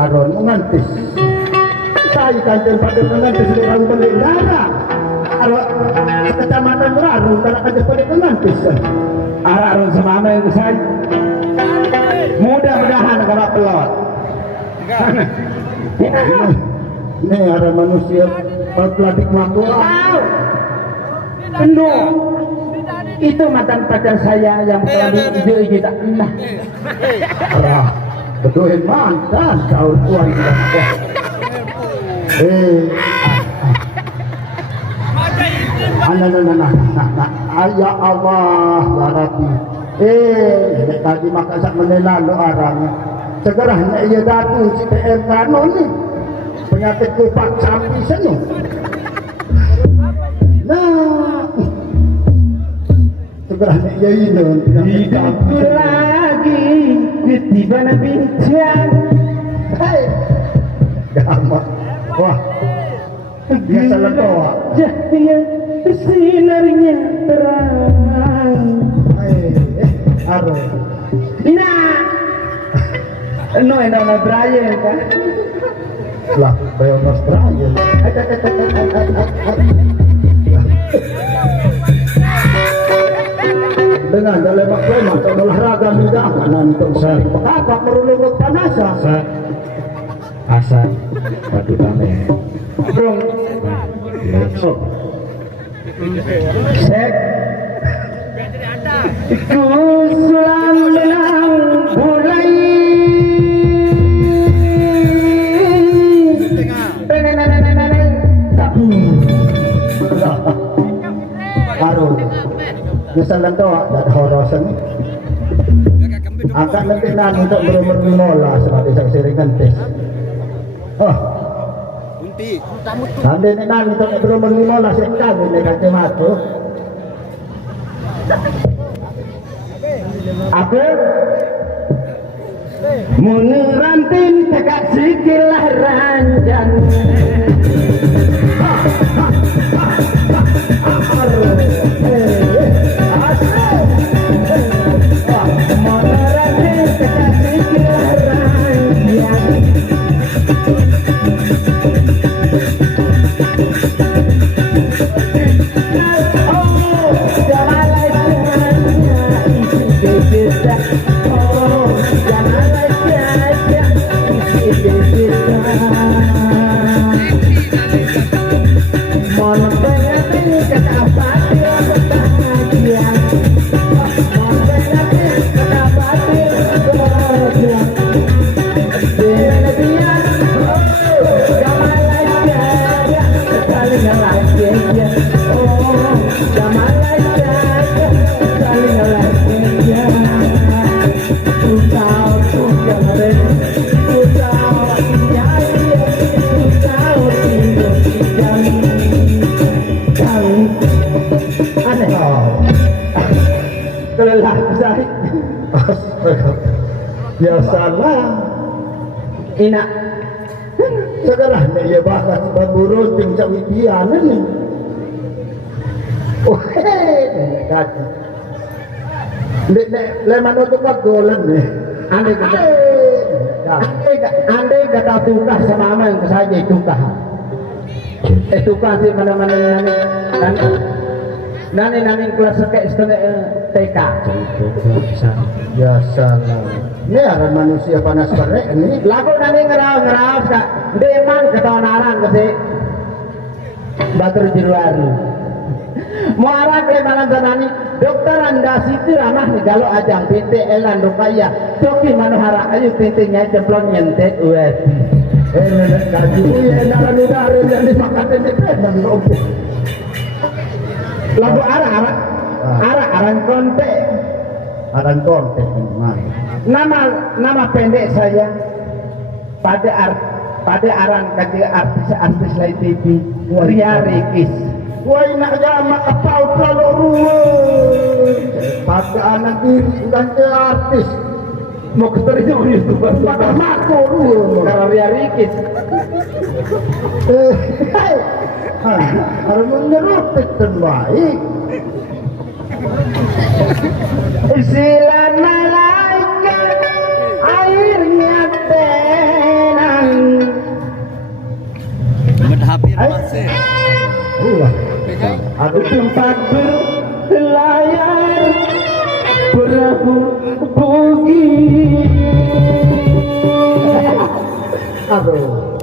Aron mengantis saya kantor pada mengantis dengan bendera kalau kecamatan Raru kalau kantor pada mengantis Aron semama yang saya mudah-mudahan kalau pelot ini ada manusia peladik makhluk penuh itu mantan pacar saya yang kelamin hijau kita nah betul mantan kau tuan ayah Allah ya Rabbi tadi maka sak menelalu arangnya segerahnya ia datu si PM Kano ni penyakit kupak sampai senyum nah segerahnya ia ini tidak lagi tiba-tiba bincang hei gamat wah biasa lekoa cahaya sinarnya terang aduh nah no Brian kan lah Brian Brian Dengan jalan makhluk atau olahraga tidak kanan untuk apa merulung panasa. Asa batu tame. Sek Kusulam lang bulay Haru misalnya tu ada horosan angkat nanti untuk berumur limola sebagai saksi ringantis. Oh nanti untuk berumur limola sekarang ini kacamata apa menerantin tegak sikilah ranjan ya salah ina segera ya bakat baburo ting cawidianan ni oh kaji le manutuk golan ni andai kata tukah sama ama yang saja tukah tukah sih mana-mana nani kelas setengah TK ya salah ini ada manusia panas berik ini lagu nani ngeraus kak deman ketonaran kasi batur jiruaru mau arah ke malam nani dokter anda situ ramah nih kalau ajang PT Elan Rukaya Coki Manohara ayu PT-nya jemplon nyentet uet nenek kaji enak udara yang dimakan nenek dan oke lagu arang kontek nama pendek saya pada arang kaji artis lain TV Ria Rikis woi nak jama kapau kalau ruwe pada anak diri dan artis mau keterima itu pada mako ruwe kalau Ria Rikis harus menyerutik dan baik silan malaikat airnya tenang berhapir masih ada tempat berlayar perahu bugi aduh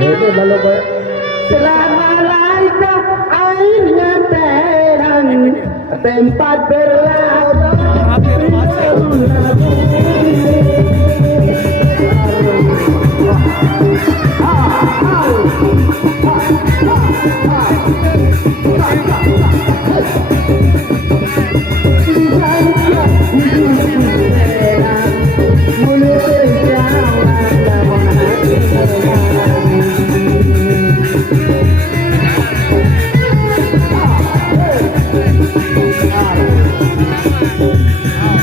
ini lalu selama malaikat airnya terang tempat berlayar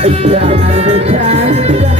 jangan bercanda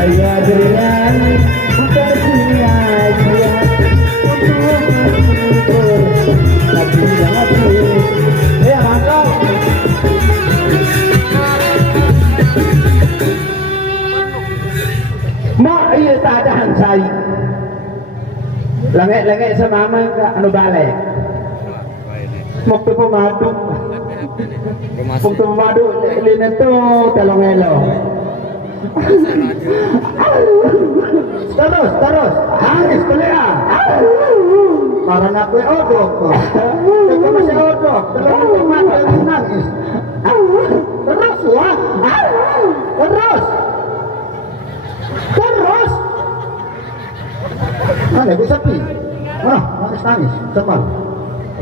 saya dengan bersiaga untuk menghibur tapi lagi ya mantap. Mak iya tak ada hansai langit-langit semama anu balik waktu pemadu waktu pemadu lina tu telong elo Terus nangis belia karena aku odok aku masih odok terus mati nangis terus wah terus mana gue sepi nangis cepat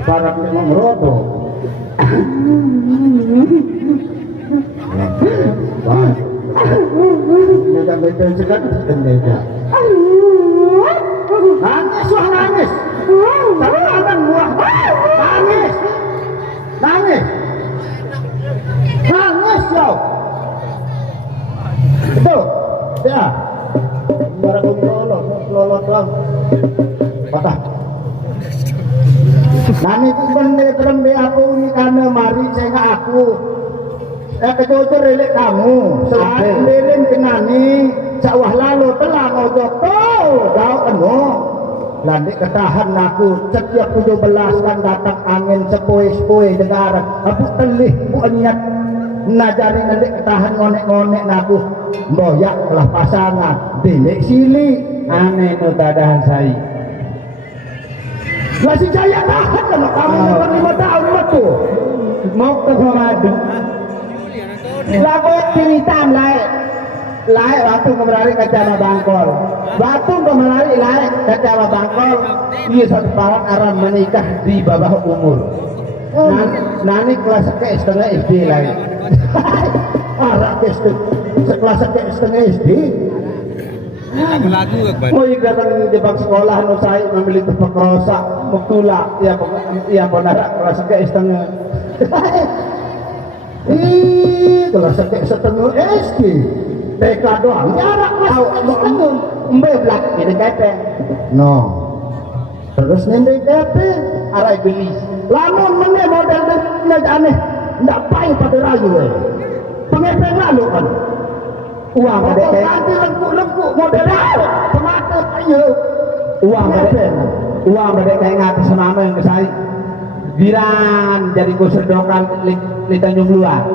para memang merodok Mega betul juga mega. Nangis. Tapi akan buah. Nangis yo. Betul. Ya. Bara lolot lang. Patah. Nani ku bener terembe aku ni karena mari saya aku. Kejujur relek kamu selain lilin kenani sawah lalu telah ngojok kau eno landik ketahan aku setiap 17 kan datang angin sepoi-sepoi negara aku telih bu niat najari nandik ketahan ngonek-ngonek naku boyak lah pasangan dinik sili aneh no tadahan saya masih jaya tahan kalau kamu yang 5 tahun waktu mau ke pemadu lagu cerita lain waktu kembali ke Jawa Bangkol waktu kembali lain ke Jawa Bangkol iya satu kawan aram menikah di bawah umur nani kelas ke setengah SD lain arah ke sekelas ke setengah SD mau datang di bang sekolah nu saya memilih tempat rosak mukula ya benar kelas ke setengah kalau setengah SD TK doang jarak tahu setengah mbak ini kata no terus nendek kata arah iblis lamun mana model dan aneh ndak payah pada rayu pengepeng lalu kan uang ada kayak nanti lengkuk model pemata ayo uang ada kayak ngatas semama yang kesai biran jadi kusur dokal di Tanjung Luar.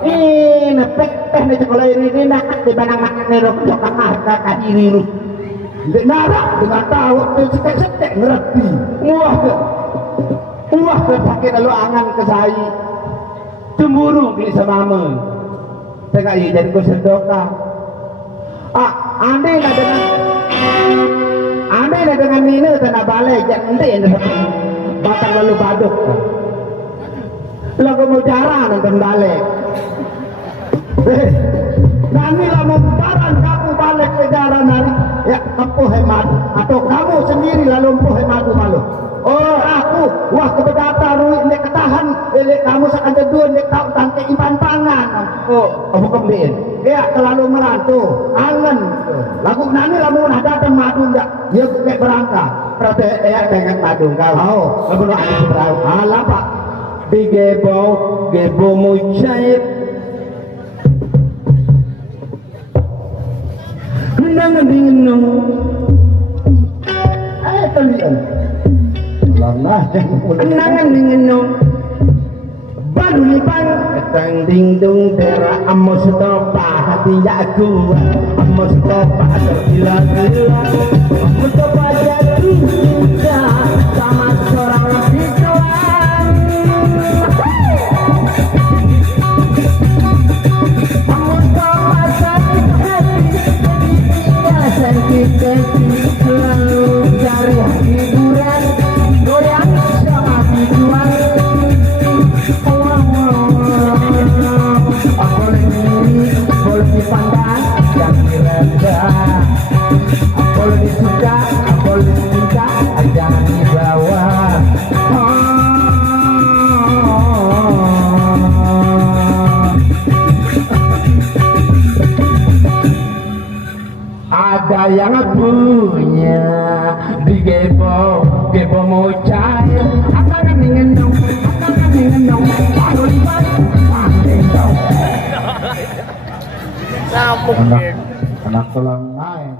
Ini nepek teh di sekolah ini nak di mana makan nerok jokang kakak ini lu. Di narak dengan tahu setek ngerti. Wah pakai lalu angan ke saya. Cemburu beli semama. Tengah iya jadi kusur dokal. Andai lah dengan ini tanah balai jangan nanti batang lalu baduk lagu mau jarang nonton balik kami lah mau barang kamu balik ke jalan hari ya empuh hemat atau kamu sendiri lalu empuh hemat malu oh aku wah kebetulan ruih ini ketahan kamu seakan jedun ini kau tangke impan pangan kamu kembali ya terlalu merantau angen lagu nani lalu nak datang madu enggak ya kayak berangkat berarti ya dengan madu kau lalu nak ada berau alah pak di gebo mujaib kenangan dingin nung kalian kenangan dingin nung baru lipan ketang dingdung tera amos topa hati aku amos topa tergila-gila amos topa jatuh cinta sama seorang siswaan amos topa sakit hati selalu cari hiburan goyang sama tujuan boleh dipandang yang direndah boleh disuka boleh diminta jangan dibawa ada yang punya di gepo mau cair akan ngenong baru libat anak anak tulang naik